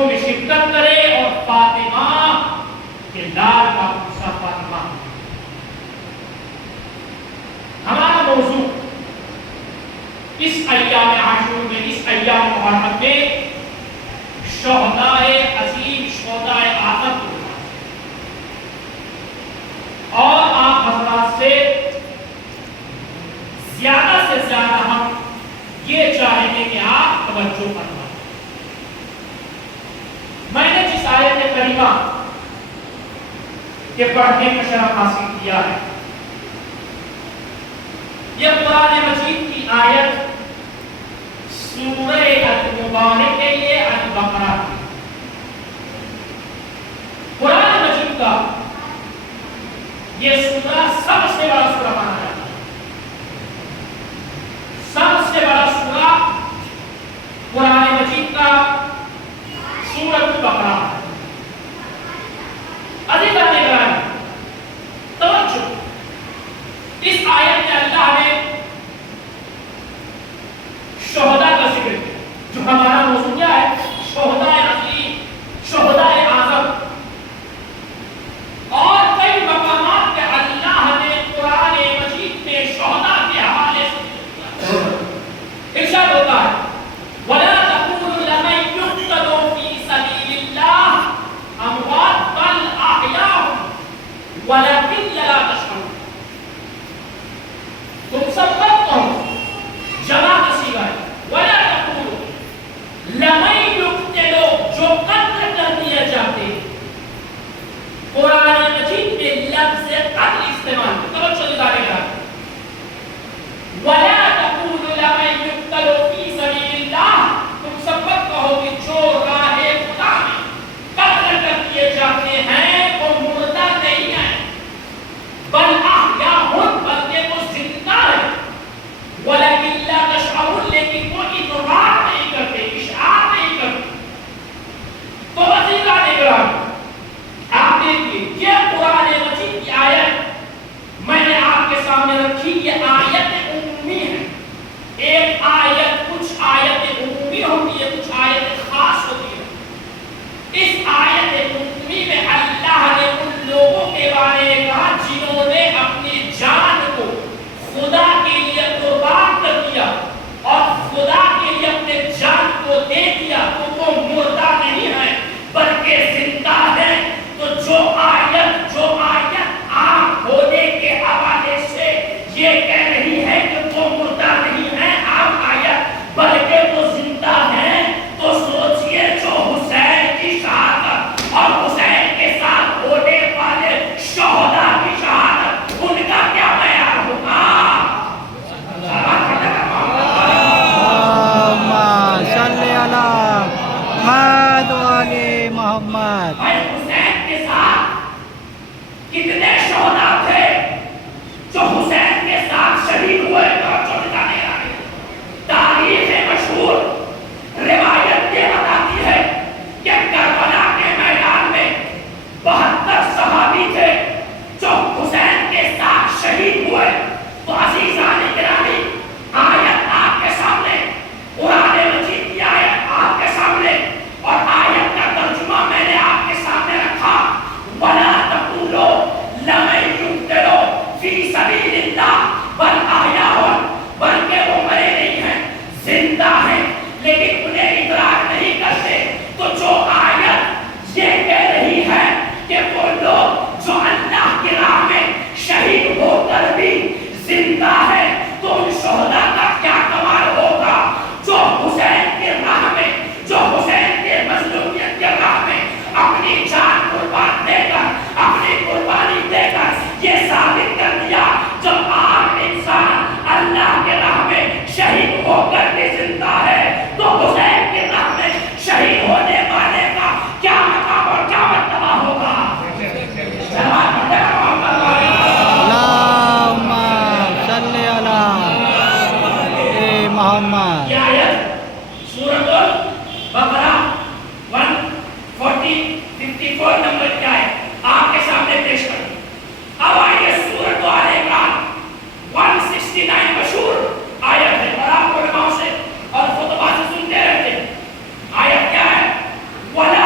جلوسوں میں شرکت کرے اور فاطمہ کے لال کا قصہ فاطمہ. ہمارا موضوع اس ایام عاشور میں، اس ایام محرم میں شہدائے عظیم، شہدائے اعظم کو، اور آپ حضرات سے زیادہ ہم یہ چاہیں گے کہ آپ توجہ فرمائیں. میں نے جس آیت کریمہ کے پڑھنے کا شرف حاصل کیا ہے، یہ قرآن مجید کی آیت سورہ المبارک کے لیے البقرہ کی. قرآن مجید کا یہ سورہ سب سے بڑا سورہ مانا جاتا ہے. سب سے بڑا سورہ قرآن مجید کا سورۃ البقرہ ہے. عزیزان گرامی، توجہ، اس آیت میں اللہ نے شہداء کا ذکر کیا، جو ہمارا موضوع کیا ہے؟ شہدائے عظیم، شہدائے اعظم. اور کئی مقامات پہ اللہ نے قرآن مجید میں شہداء کے حوالے سے ارشاد ہوتا ہے وَلَا تَقُولُوا لَمَن يُقْتَلُ فِي سَبِيلِ اللَّهِ أَمْوَاتٌ بَلْ أَحْيَاءٌ وَلَكِنْ لَا تَشْعُرُونَ. تم سب مت کہو، جمع کا صیغہ ہے، وَلَا تَقُولُوا لَمَن يُقْتَلُ، جو قتل کر دیے جاتے. قرآن مجید میں لفظ قتل استعمال ہے. توجہ دلانے کا وَلَا تَقُولُوا لَمَن يُقْتَلُ فِي سَبِيلِ اللَّهِ، تم سب مت کہو کہ جو راہ خدا میں قتل کر دیے جاتے ہیں وہ مردہ نہیں ہیں، بل احیاء، بلکہ وہ زندہ ہیں. وَلَكِنْ لَا تَشْعُرُونَ، لیکن وہ ادراک نہیں کرتے، اشعار نہیں کرتے. تو عزیزان گرامی، آپ دیکھیے یہ قرآن مجید کی آیت میں نے آپ کے سامنے رکھی. یہ آیت عمومی ہے. ایک آیت، کچھ آیت عمومی ہوتی ہے، کچھ آیت خاص ہوتی ہے. اس آیت عمومی میں اللہ نے ان لوگوں کے بارے میں کہا جنہوں نے اپنی جان کو خدا کے لیے قربان کر دیا اور خدا کے لیے اپنے جان کو دے دیا، تو وہ مردہ نہیں ہے بلکہ زندہ ہے. تو جو آیت عام ہونے کے حوالے سے یہ کہہ رہی ہے کہ وہ مردہ نہیں ہے، عام آیت، بلکہ وہ زندہ ہے. تو سوچئے جو حسین کی شہادت اور حسین کے ساتھ ہونے والے شہداء کی شہادت، ان کا کیا معیار ہوگا؟ صلی اللہ محمد علی محمد. حسین کے ساتھ کتنے شہداء تھے جو حسین کے ساتھ شہید ہوئے؟ تاریخ مشہور روایت یہ بتاتی ہے کہ کربلا کے میدان میں 72 صحابی تھے جو حسین کے ساتھ شہید ہوئے. تو عزیزان گرامی، آیت آپ کے سامنے، قرآن مجید کی آیت آپ کے سامنے، اور آیت کا ترجمہ میں نے آپ کے سامنے رکھا. وَلَا تَقُولُوا لَمَن يُقْتَلُ فِي سَبِيلِ اللَّهِ بَلْ أَحْيَاءٌ، بلکہ وہ مرے نہیں ہیں، زندہ ہیں، لیکن انہیں ادراک نہیں کرتے. تو جو آیت یہ کہہ رہی ہے کہ وہ لوگ جو اللہ کی راہ میں شہید ہو کر بھی زندہ ہے، تو ان شہداء کا کیا کمال ہوگا جو حسین کے راہ میں، جو حسین کے مظلومیت کے راہ میں اپنی جان قربان دے کر، اپنی قربانی دے کر یہ ثابت کر دیا. جب عام انسان اللہ کے راہ میں شہید ہو کر بھی زندہ ہے، تو حسین کے راہ میں شہید ہونے والے کا کیا مقام اور کیا مرتبہ ہوگا؟ اللہم صلی اللہ محمد. یہ آیت سورۃ البقرہ 154 نمبر کی آیت آپ کے سامنے پیش کر دی. اب آئیے سورۃ آل عمران 169 مشہور آیت ہے اور آپ علماء سے اور خطبہ سے سنتے رہتے ہیں. آیت کیا ہے؟ وَلَا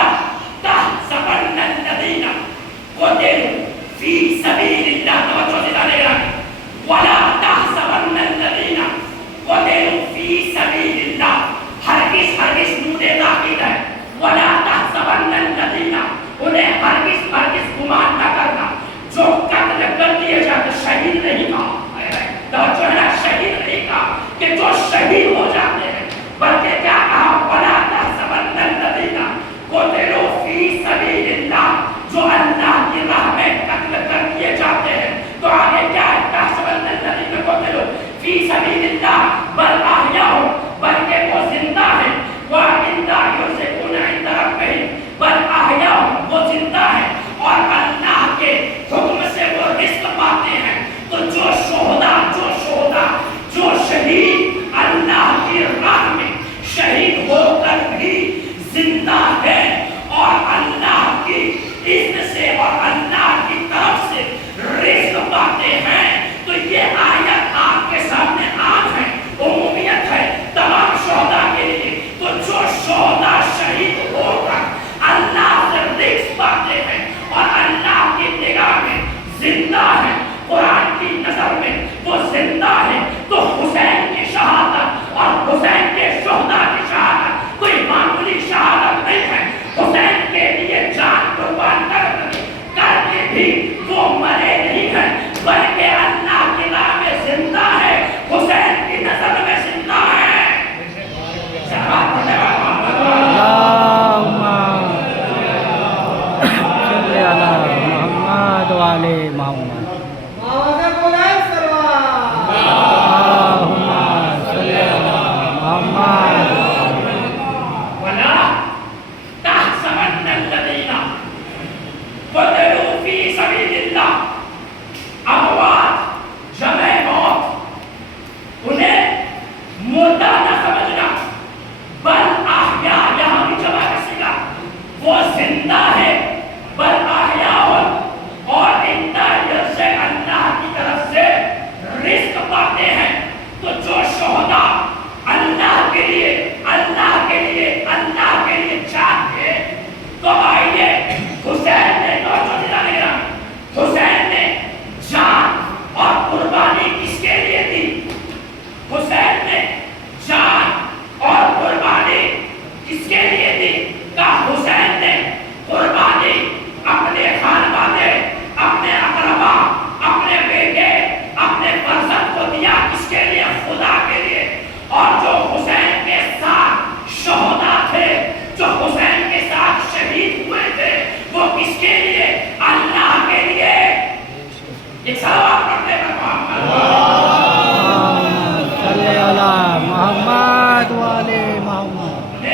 والے محمد.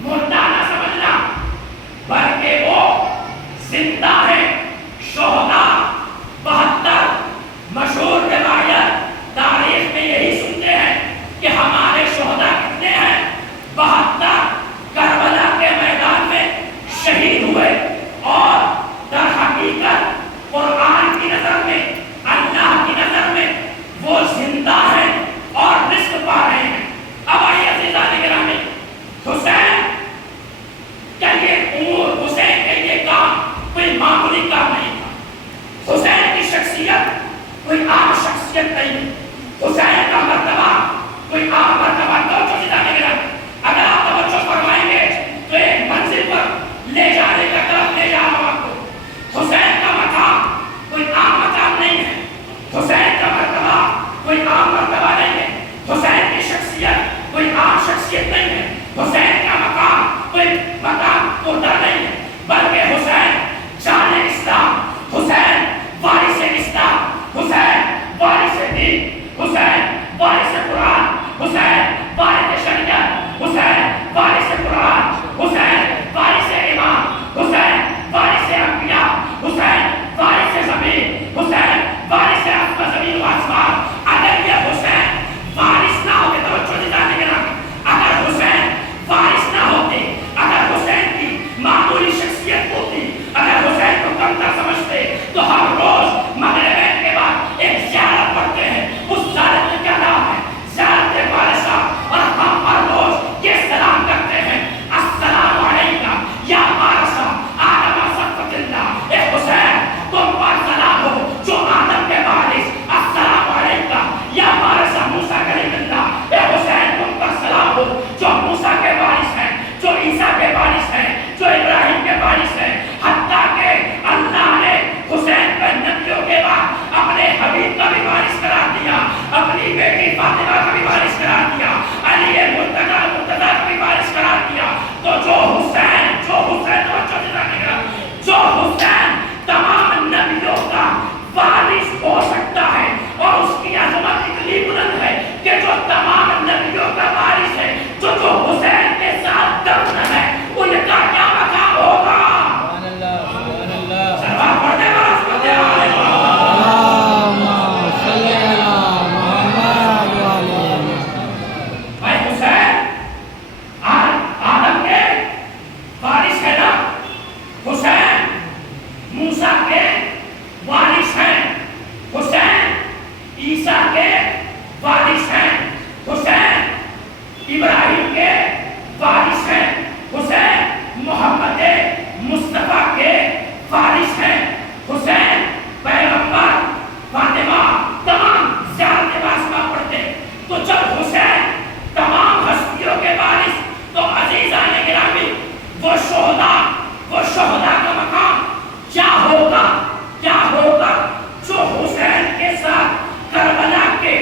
مردہ نہ سمجھنا بلکہ وہ زندہ ہے. شہداء 72 مشہور روایت تاریخ میں یہی سنتے ہیں کہ ہمارے شہداء کتنے ہیں. 72 کربلا کے میدان میں شہید ہوئے اور در حقیقت قرآن کی نظر میں اللہ کی نظر میں وہ زندہ ہیں اور رزق پا رہے ہیں. اب آئیے عزیزان گرامی حسین کا یہ امور حسین کا یہ کام کوئی معمولی کام نہیں تھا. حسین کی شخصیت کوئی عام شخصیت نہیں. حسین کا مرتبہ کوئی عام مرتبہ نہیں. اگر آپ توجہ فرمائیں گے تو ایک منزل پر لے جانے کا طرف لے جا رہا ہوں آپ کو. حسین کا مقام کوئی عام مقام نہیں ہے. حسین کا مرتبہ کوئی عام مرتبہ نہیں ہے. حسین کی شخصیت کوئی عام شخصیت نہیں ہے. حسین کا مقام کوئی مقام پردہ نہیں ہے بلکہ حسین جان اسلام, حسین وارث اسلام, حسین وارث دین, حسین وارث قرآن, حسین وارث شریعت, حسین وارث قرآن, حسین وارث امام, حسین وارث انبیاء, حسین وارث زمین, حسین وارث زمین و آسمان. اگر یہ حسین وارث نہ ہوتے توجہ دینے کے نام, اگر حسین وارث نہ ہوتے, اگر حسین کی معمولی شخصیت ہوتی, اگر حسین کو کمتر سمجھتے تو ہر روز مغرب کے بعد ایک زیارت پڑھتے ہیں. اس زیارت کا کیا نام ہے؟ زیارت وارثہ. اور ہم ہر روز یہ سلام کرتے ہیں, السلام علیکم یا وارثہ آدم صفوۃ اللہ. اے حسین تم پر سلام ہو جو آدم کے وارث, السلام علیکم یا وارثہ موسیٰ کلیم اللہ. اے حسین تم پر سلام ہو جو موسیٰ کے وارث ہیں, جو عیسیٰ کے وارث ہیں, جو ابراہیم کے وارث ہیں. حتیٰ کہ اللہ نے حسین کو نبیوں کے بعد اپنے حبیب کا بھی وارث قرار دیا, اپنی بیٹی فاطمہ کا بھی وارث قرار دیا, علی مرتضیٰ کا بھی وارث قرار دیا. تو جو حسین تمام نبیوں کا وارث ہو سکتا ہے اور اس کی عظمت اتنی بلند ہے کہ جو تمام نبیوں کا وارث ہے, جو حسین کے ساتھ دفن ہے, ان کا کیا مقام ہوگا؟ سلام پڑھنے والا سنتے والے اللہم صلی علی محمد والے. بھائی حسین آدم کے وارث ہے نا, حسین موسیٰ کے وارث ہیں, حسین عیسیٰ کے وارث ہیں, حسین ابراہیم کے وارث ہیں, حسین محمد مصطفیٰ کے وارث ہیں, حسین پیغمبر فاطمہ تمام زیارت واسطہ پڑھتے. تو جب حسین تمام ہستیوں کے وارث, تو عزیزان گرامی وہ شہداء کا مقام کیا ہوگا, کیا ہوگا جو حسین کے ساتھ کربلا کے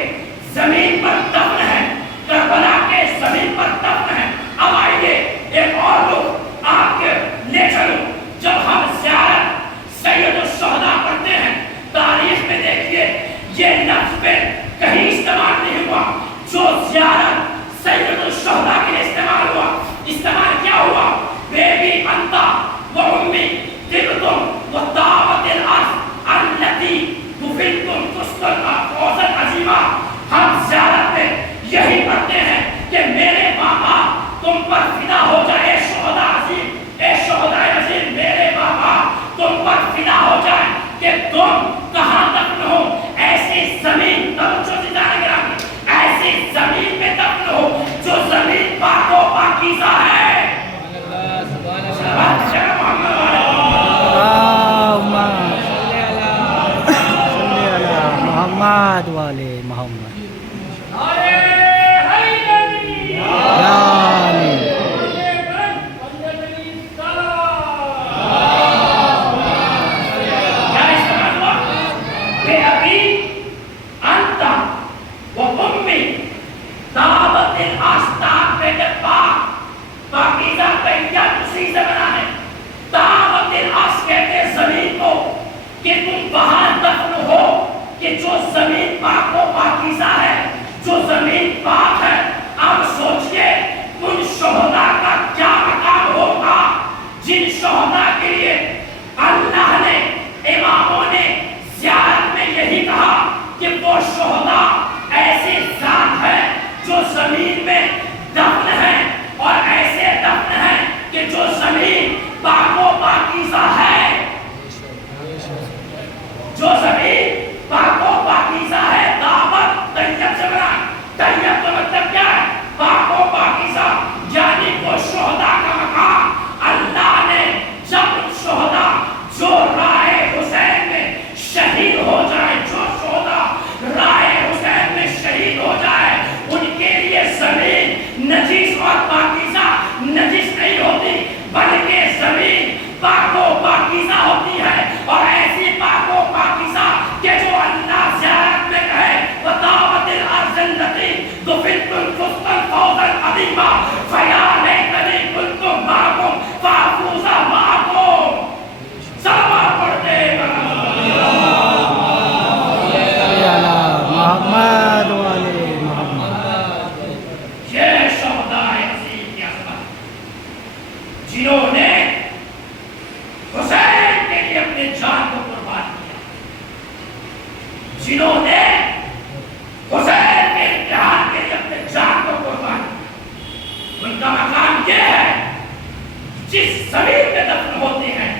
زمین پر دفن ہے, کربلا کے زمین پر دفن ہے. اب آئیے ایک اور لوگ آپ کے لے چلو. جب ہم زیارت سید الشہداء پڑھتے ہیں, تاریخ میں دیکھیے یہ لفظ پہ کہیں استعمال نہیں ہوا. جو زیارت سید الشہداء کے لیے استعمال ہوا, استعمال کیا ہوا؟ بیبی انتا و امی طبتم و طابت الارض التي دفنتم تسکن فوزا عظیما. ہم زیارت میں یہی پڑھتے ہیں کہ میرے ماں باپ تم پر فدا ہو جائے, شہداء عظیم, اے شہداء عظیم میرے ماں باپ تم پر فدا ہو جائے کہ تم کہاں دفن ہو, ایسی زمین, توجہ سے جانے گرامی, ایسی زمین میں دفن ہو جو زمین پاک و پاکیزہ ہے. محمد والے محمد. کہ تم وہاں دفن ہو کہ جو زمین پاک و پاکیزہ ہے, جو زمین پاک ہے. اب جنہوں نے حسین کے لیے اپنے جان کو قربان کیا، جنہوں نے حسین کے امتحان کے لیے اپنے جان کو قربان کیا، ان کا مقام یہ ہے جس زمین میں دفن ہوتے ہیں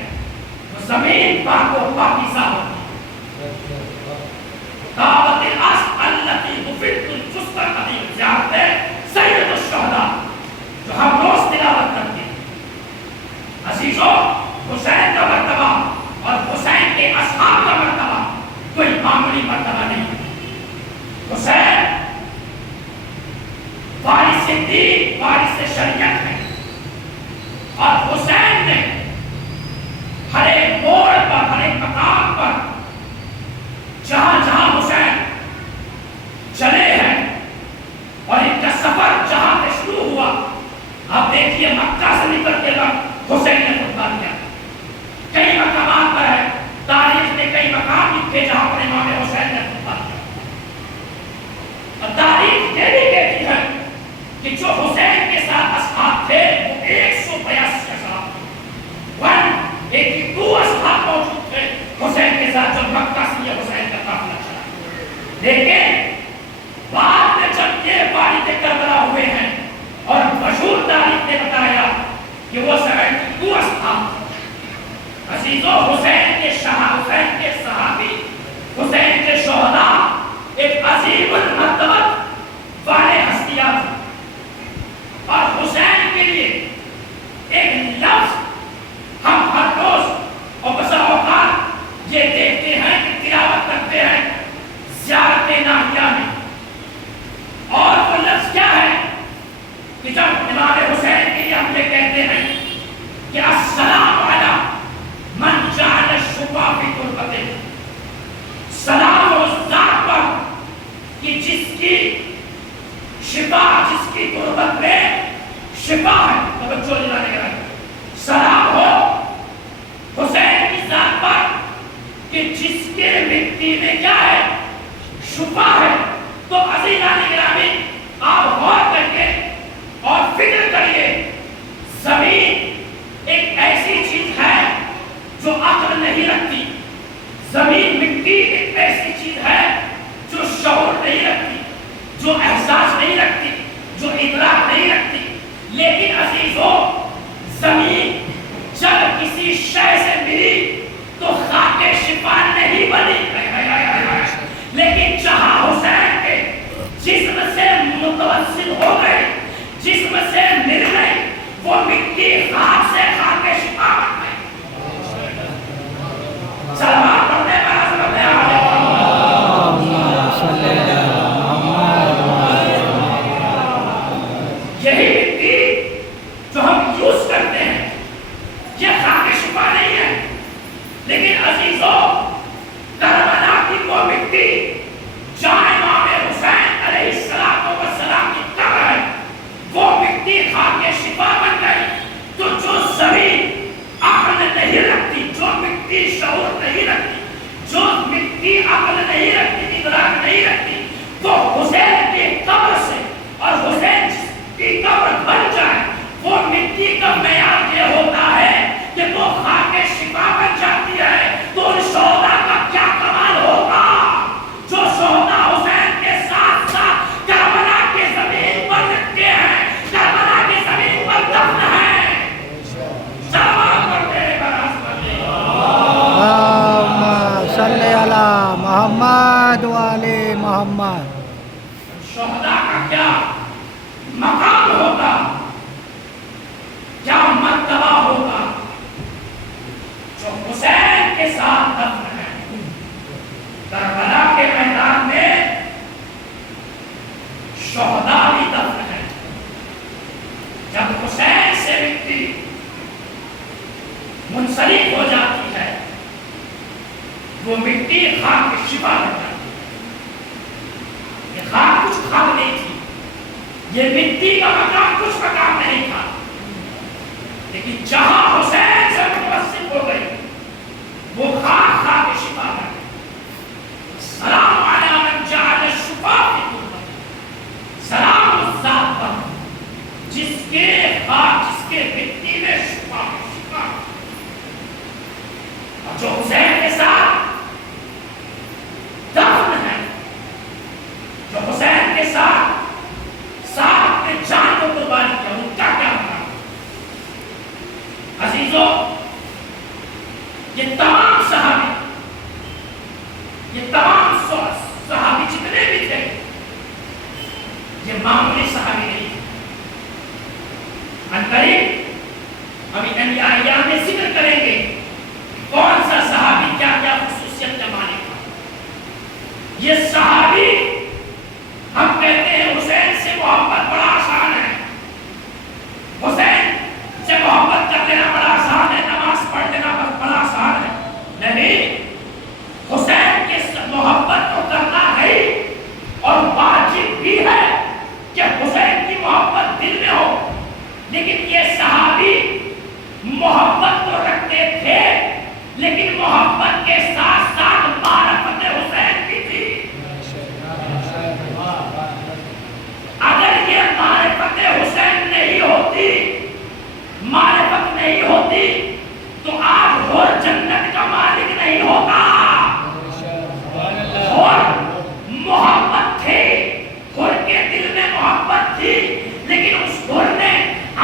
وہ زمین پاک و پاکیزہ ہوتی ہے۔ دعوت الاصل التي مفید الجسر قدیم زیارت ہے سید الشہداء جو ہم روز تلاوت کرتے ہیں۔ عزیزوں، حسین کا مرتبہ اور حسین کے اصحاب کا مرتبہ کوئی معمولی مرتبہ نہیں ہے۔ حسین وارث دین، وارث شریعت ہے، اور حسین نے ہر ایک موڑ پر، ہر ایک مقام پر جہاں جہاں حسین چلے ہیں اور ان کا سفر جہاں سے شروع ہوا، آپ دیکھیے مکہ سے نکلتے وقت حسین نے خطبہ دیا۔ کئی مقامات پر ہے، تاریخ میں کئی مقام لکھے جہاں پر امام حسین نے خطبہ دیا، اور تاریخ یہ بھی کہتی ہے کہ جو حسین کے ساتھ اصحاب تھے وہ 182 اصحاب تھے، 182 اصحاب موجود تھے حسین کے ساتھ جب مکہ سے یہ حسین کا قافلہ چلا۔ لیکن بعد میں جب یہ والد کربلا ہوئے ہیں اور مشہور تاریخ نے بتایا کہ وہ 72 اصحاب تھے۔ عزیزوں، حسین کے شاہ، حسین کے صحابی، حسین کے شہداء ایک عظیم المرتبت والے ہستیاں تھے، اور حسین کے لیے ایک لفظ ہم ہر روز اور بسا اوقات یہ دیکھتے ہیں کہ تلاوت کرتے ہیں زیارت ناحیہ میں، اور وہ لفظ کیا ہے کہ جب امام حسین کے لیے ہم یہ کہتے ہیں کہ السلام علی من جعل الشفا فی تربتہ، سلام اس ذات پر کہ جس کی شفا، جس کی تربت میں شفا ہے، توجہ دلانے کا سلام ہو حسین کی ذات پر کہ جس کے مٹی میں کیا ہے، شفا ہے۔ تو عزیزان گرامی، آپ غور کریے اور فکر کریے، زمین ایک ایسی چیز ہے جو عقل نہیں رکھتی، زمین مٹی ایک ایسی چیز ہے جو شعور نہیں رکھتی، جو احساس نہیں رکھتی، جو ادراک نہیں رکھتی۔ لیکن عزیزوں، زمین جب کسی شے سے ملی تو خاک شفا نہیں بنی، لیکن جہاں حسین کے جسم سے متوسل ہو گئے، جسم سے مل گئے، وہ مٹی خاک سے خاک شفا بن گئی۔ سلام پڑھنے پر حضرت یہی مٹی جو ہم یوز کرتے ہیں یہ خاک شفا نہیں ہے، لیکن عزیزوں، کربلا کی وہ مٹی جہاں امام حسین علیہ السلام کی قبر ہے، وہ مٹی خاک شفا بن گئی۔ تو جو زمین عقل نہیں رکھتی، جو مٹی شعور نہیں رکھتی، جو مٹی عقل نہیں رکھتی، ادراک نہیں رکھتی، وہ حسین کی قبر سے اور حسین کی قبر بن جائے، وہ مٹی کا معیار یہ ہوتا ہے کہ وہ خاک شفا بن جاتی ہے۔ تو ان شہداء کا کیا کمال ہوگا جو شہداء حسین کے ساتھ ساتھ کربلا کی زمین پر رکھتے ہیں، کربلا کی زمین پر دفن ہیں۔ سلام پڑھتے ہیں اللہم صلی علی محمد وعلی محمد۔ شہداء کا کیا مقام ہوگا، کیا مرتبہ ہوگا جو حسین کے ساتھ دفن ہے۔ کربلا کے میدان میں شہداء بھی دفن ہے۔ جب حسین سے مٹی منسلک ہو جاتی ہے، وہ مٹی خاک شفا بن جاتی ہے۔ یہ خاک کچھ خاک نہیں تھی، یہ مٹی کا مقام کچھ مقام نہیں تھا، لیکن جہاں حسین سے متوسل ہو گئی وہ خاک خاک شفا بن گئی۔ سلام علی من جعل الشفا فی تربتہ، سلام اس ذات پر جس کے خاک، جس کے مٹی میں شفا کریم ابھی انبیاء میں ذکر کریں گے کون سا صحابی کیا کیا خصوصیت کا مالک تھا۔ یہ صحابی ہم کہتے ہیں حسین سے محبت بڑا آسان ہے، حسین سے محبت کر لینا بڑا آسان ہے، نماز پڑھ لینا بڑا آسان ہے۔ نہیں، حسین کے محبت کو کرنا ہے اور واجب بھی ہے کہ حسین کی محبت دل میں ہو، لیکن یہ صحابی محبت تو رکھتے تھے لیکن محبت کے ساتھ ساتھ معرفت حسین بھی تھی۔ اگر یہ معرفت حسین نہیں ہوتی، معرفت نہیں ہوتی تو آج اور جنت کا مالک نہیں ہوتا۔ اور محبت تھی، خور کے دل میں محبت تھی، لیکن اس خور نے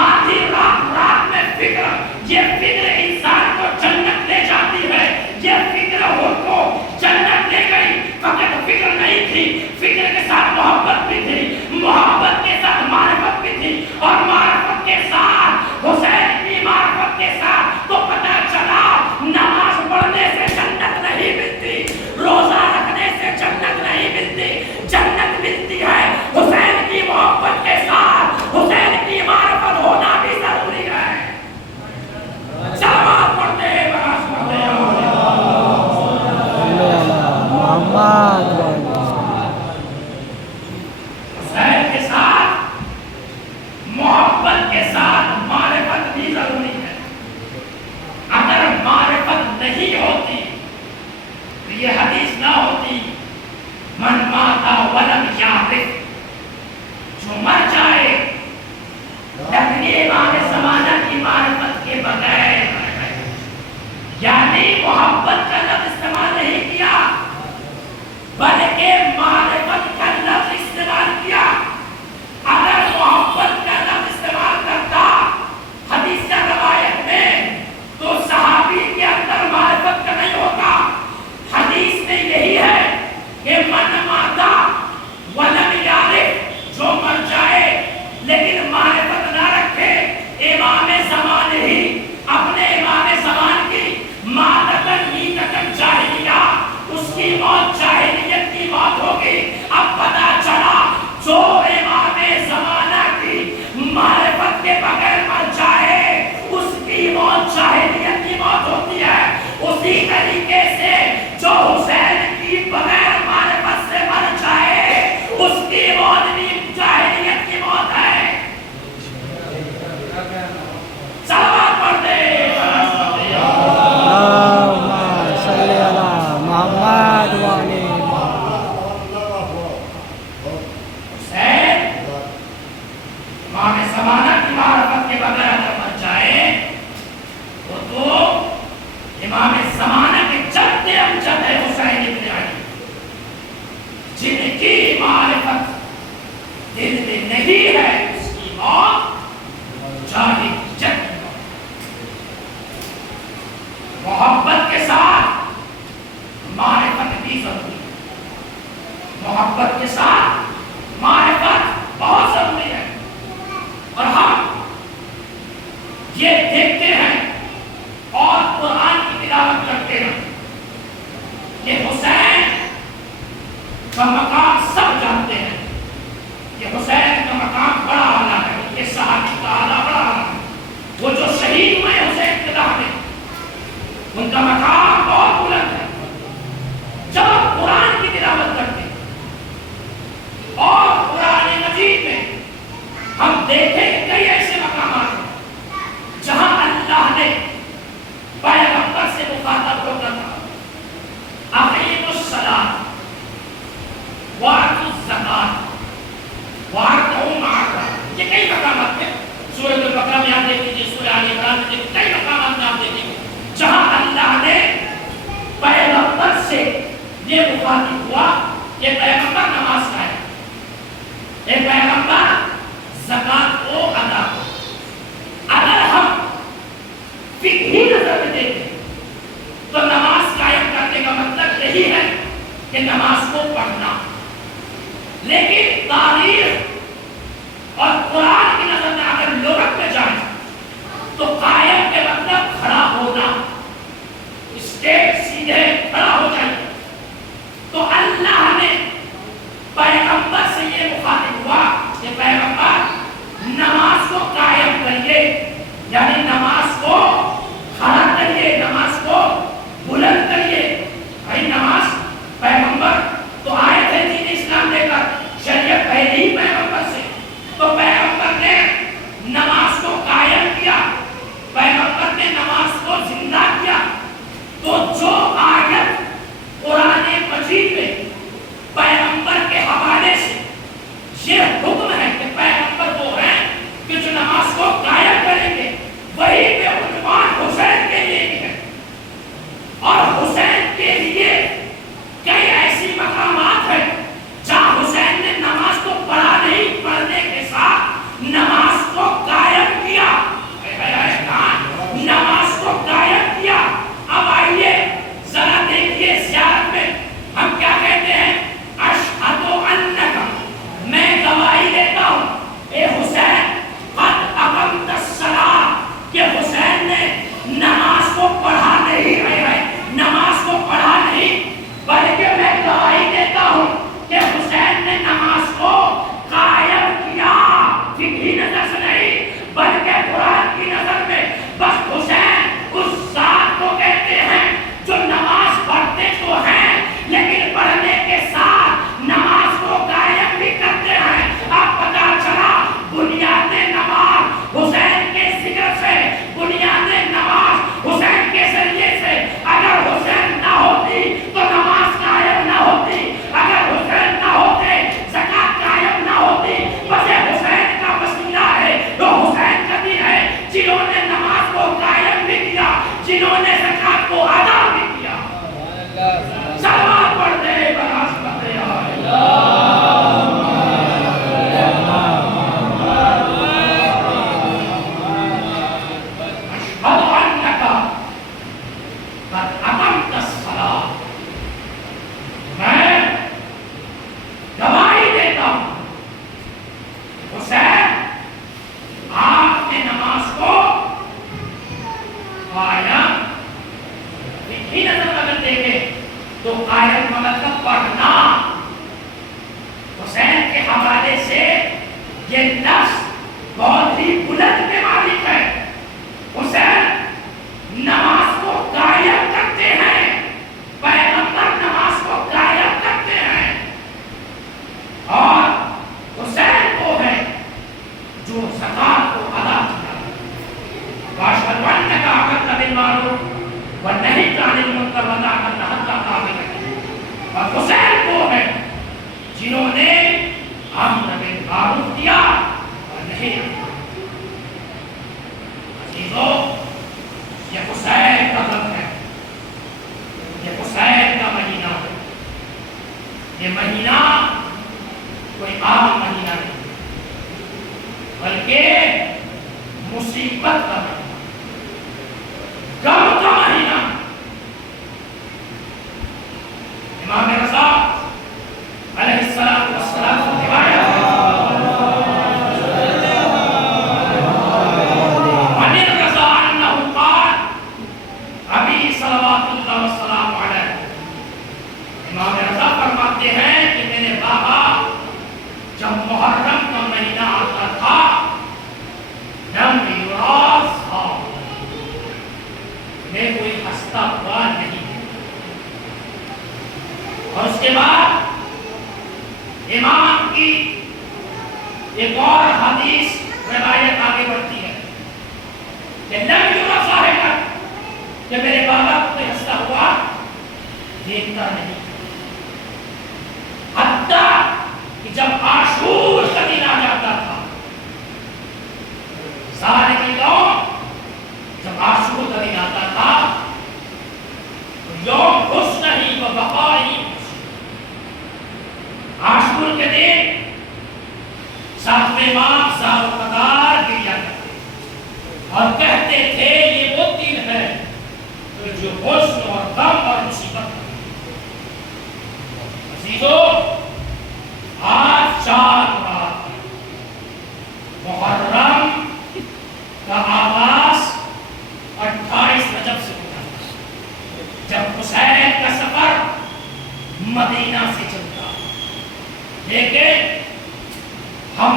آدھی رات میں فکر، یہ فکر انسان کو جنت لے جاتی ہے، یہ فکر خور کو جنت لے گئی۔ فقط فکر نہیں تھی، فکر کے ساتھ محبت بھی تھی، محبت کے ساتھ معرفت بھی تھی، اور معرفت کے ساتھ حسین کی معرفت کے ساتھ تو پتہ چلا نماز پڑھنے سے جنت نہیں ملتی، روزہ رکھنے سے جنت نہیں ملتی، جنت ملتی ہے حسین کی محبت کے ساتھ، حسین کی معرفت ہونا بھی ضروری ہے۔ سلام پڑھتے ہیں، براس پڑھتے ہیں، محمد حسین کے ساتھ محبت کے ساتھ معرفت بھی ضروری ہے۔ اگر معرفت نہیں ہوتی تو یہ حدیث نہ ہوتی، من ماتا ولم یعرف، جو مر جائے لیکن امام زمانہ کی معرفت کے بغیر مر گئے۔ یعنی محبت کا لفظ استعمال نہیں کیا بلکہ معرفت کا لفظ استعمال کیا۔ اگر محبت کا لفظ استعمال کرتا حدیث کا روایت میں تو صحابی کے اندر معرفت کا نہیں ہوتا۔ حدیث میں یہی ہے کہ من ماتا ولم یعرف، جو مر جائے لیکن معرفت نہ رکھے، امام زمان ہی اپنے امام زمان کی ماتتن میتتن جاہلیہ، اس کی موت جاہلیت کی موت ہوگی۔ اب پتا چلا جو امام زمانہ کی معرفت کے بغیر مر جائے اس کی موت جاہلیت کی موت ہوتی ہے۔ اسی طریقے سے جو حسین کی بغیر معرفت سے مر جائے اس کی موت بھی جاہلیت کی موت ہے۔ صلوات پڑھتے اللہم صلی علی محمد وعلی حسین امام زمانہ کی معرفت کے بغیر اگر مر جائے تو امام زمانہ کے جد امجد ہے حسین ابن علی، جن کی معرفت دل میں نہیں ہے اس کی موت جاہلیت کی موت۔ محبت کے ساتھ معرفت بھی ضروری ہے، محبت کے ساتھ معرفت بہت ضروری ہے۔ اور ہم یہ دیکھتے ہیں اور قرآن کی تلاوت کرتے ہیں کہ حسین کا مقام سب جانتے ہیں، کہ حسین کا مقام بڑا اعلیٰ ہے، یہ صحابی کا اعلیٰ بڑا اعلیٰ ہے۔ وہ جو شہید ہوئے حسین کے راہ میں ان کا مقام بہت بلند ہے۔ جب ہم قرآن کی تلاوت کرتے ہیں اور قرآن مجید میں ہم دیکھیں کہ کئی ایسے مقامات ہیں جہاں اللہ نے پیغمبر سے مخاطب ہو کر کہا اقیموا الصلاۃ وآتوا الزکاۃ وارکعوا مع الراکعین۔ یہ کئی مقامات ہیں، سورۃ البقرہ میں آپ دیکھ لیجیے، سورہ آل عمران میں کئی مقامات میں آپ دیکھیں گے جہاں اللہ نے پیغمبر سے یہ مخاطب ہوا کہ پیغمبر نماز کا ہے، اے پیغمبر زکات کو ادا کرو۔ اگر ہم فقہی نظر میں دیکھیں تو نماز قائم کرنے کا مطلب یہی ہے کہ نماز کو پڑھنا، لیکن تاریخ اور قرآن کی نظر میں اگر لغت میں جائیں نماز کو قائم کریں گے وہی پہ عنوان حسین کے لیے بھی ہے. اور حسین کے لیے کئی ایسی مقامات ہیں جہاں حسین نے نماز کو پڑھا نہیں، پڑھنے کے ساتھ نماز کو قائم کیا. نماز کو قائم کیا. اب آئیے ذرا دیکھیے زیارت میں ہم کیا کہتے ہیں؟ اشہد انک، میں گواہی دیتا ہوں اے حسین قد اقمت الصلاۃ، کہ حسین نے نماز کو پڑھا نہیں ہے، نماز کو پڑھا نہیں، بلکہ میں گواہی دیتا ہوں کہ حسین نے نماز کو قائم کیا. فقہی نظر سے نہیں بلکہ قرآن کی نظر میں. بس حسین اس ذات کو کہتے ہیں جو نماز پڑھتے تو ہیں لیکن پڑھنے کے ساتھ نماز کو قائم بھی کرتے ہیں. اب پتہ چلا بنیاد نماز حسین کے ذکر سے، بنیاد نماز حسین کے ذریعے سے. اگر حسین نہ ہوتی تو نماز قائم نہ ہوتی، اگر حسین نہ ہوتے زکات قائم نہ ہوتی. بس یہ حسین کا وسیلہ ہے، جو حسین کا دین ہے، جنہوں نے نماز کو قائم بھی کیا، جنہوں نے زکات کو ادا بھی کیا. سلوات پڑھ دے بناسبت تو قائم کا مطلب پڑھنا. حسین کے حوالے سے یہ لفظ بہت ہی بلند کے مالک ہے. حسین نماز کو قائم کرتے ہیں، پیغمبر نماز کو قائم کرتے ہیں. اور حسین وہ ہے جو زکات کو ادا کیا. واشهد انک امرت بالمعروف ونهيت عن المنکر وتعملت حتى تعمل. اور حسین وہ ہے جنہوں نے امر بالمعروف کیا اور نہیں. عزیزو، یہ حسین کا غم ہے، یہ حسین کا مہینہ ہے. یہ مہینہ کوئی عام مہینہ نہیں بلکہ مصیبت کا مہینہ، غم کا مہینہ. امام رضا علیہ السلام کی روایت عن الرضا انه قال ابی صلوات اللہ والسلام علیہ. امام رضا فرماتے ہیں کہ میرے بابا جب محرم کا مہینہ آتا تھا لم یراز میں کوئی ہنستا ہوا نہیں. اور اس کے بعد امام کی ایک اور حدیث روایت آگے بڑھتی ہے کہ لم یراز کہ میرے بابا کو کوئی ہنستا ہوا دیکھتا نہیں. حتیٰ کہ جب عاشور کا دن آ جاتا تھا، سارے کے لوگ جب عاشور کا دن آتا تھا تو یوم حسن ہی و بقائی. عاشور کے دن ساتویں ماہ زار و قدار گریا کرتے اور کہتے تھے یہ وہ دن ہے جو حسن اور غم اور مصیبت ہے. عزیزو، آج 4 رات محرم کا آغاز 28 رجب سے ہوتا ہے، جب حسین کا سفر مدینہ سے چلتا. لیکن ہم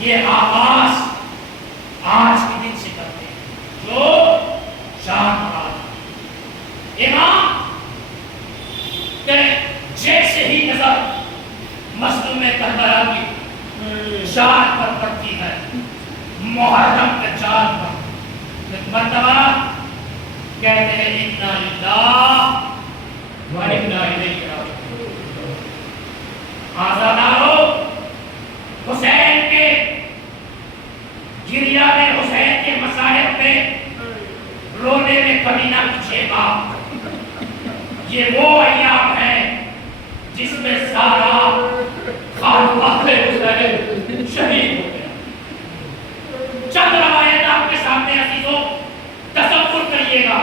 یہ آغاز آج کے دن سے کرتے ہیں جو 4 رات. امام کہ جیسے ہی نظر مظلوم کربلا کی شان پر پڑتی ہے، محرم کے چاند پر ایک مرتبہ کہتے ہیں انا للہ و انا الیہ راجعون. آزادارو، حسین کے گریا میں حسین کے مصائب میں رونے میں کبھی نہ پیچھے گا. یہ وہ ایام ہے جس میں سارا خانواہ حسین شہید ہو گیا. چند روایت آپ کے سامنے عزیزوں تصور کریے گا.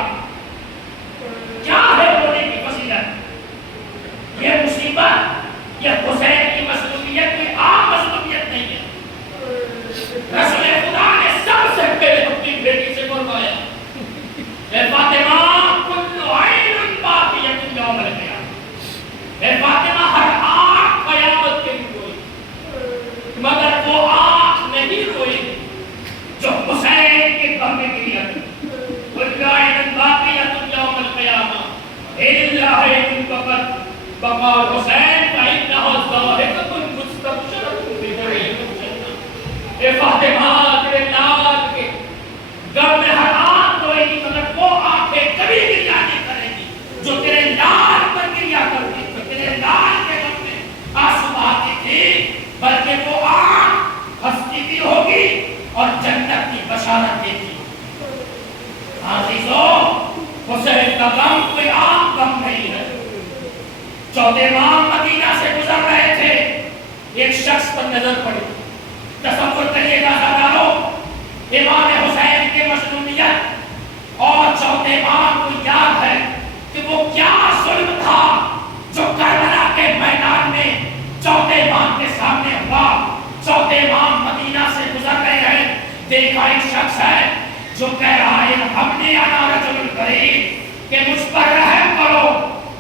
کیا ہے رونے کی فضیلت؟ یہ مصیبت یہ حسین کی مظلومیت کی عام مظلومیت نہیں ہے. رسول خدا نے سب سے پہلے اپنی بیٹی سے فرمایا اے فاطمہ کل عین باقیۃ یوم القیامہ. اے فاطمہ ہر آنکھ قیامت کے دن روئی مگر وہ آنکھ نہیں روئی جو حسین کے غم میں گری ہے. کل عین باقیۃ یوم القیامہ الا عین فقط بقا حسین فإنها ضاحکۃ مستبشرۃ بنعیم الجنہ. اے فاطمہ تیرے لال کے غم میں ہر آنکھ روئے گی مگر وہ آنکھیں کبھی گریا نہیں کرے گی جو تیرے لال پر گریا کرتی تھی. تیرے لال کے غم میں آنسو آتی تھی بلکہ وہ آنکھ ہنستی بھی ہوگی اور جنت کی بشارت دیتی. عزیزوں حسین کا غم کوئی عام غم نہیں ہے. چوتھے امام مدینہ سے گزر رہے تھے. ایک شخص پر نظر پڑی. تصور کریے گا ہزاروں امام حسین کے مظلومیت اور چوتھے امام کو یاد ہے کہ وہ کیا ظلم تھا جو کربلا کے میدان میں چوتھے امام کے سامنے ہوا. چوتھے امام مدینہ سے گزر رہے ہیں. دیکھا ایک شخص ہے جو کہہ رہا ہے ہم نے انا رجل غریب کہ مجھ پر رحم کرو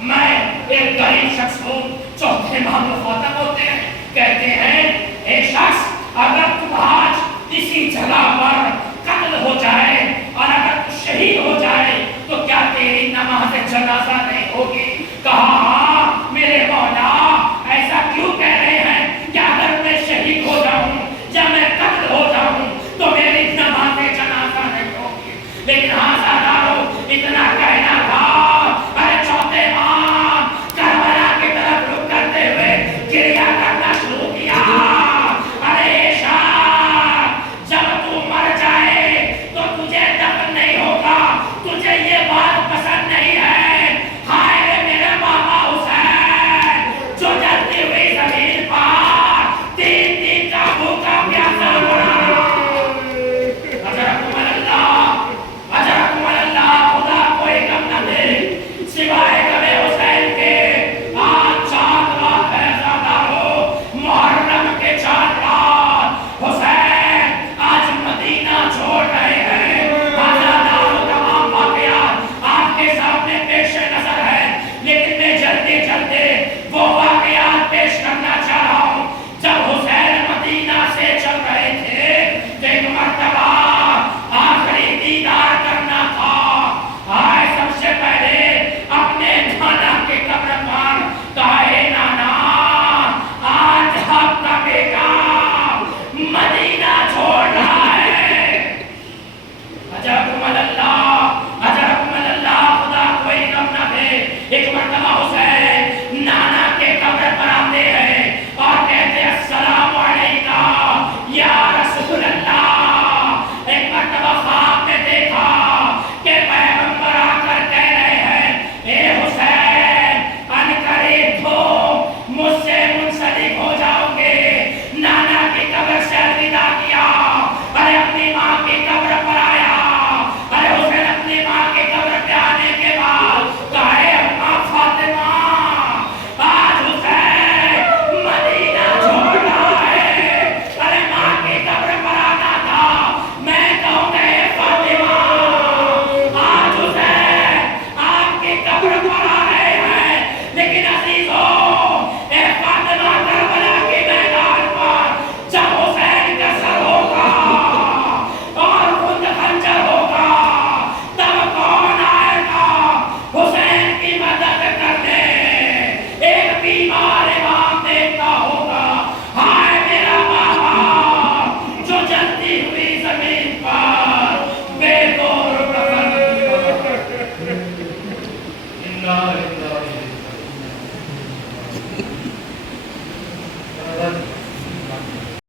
میں ایک غریب شخص ہوں. چوتھے امام مخاطب ہوتے ہیں کہتے ہیں اے شخص اگر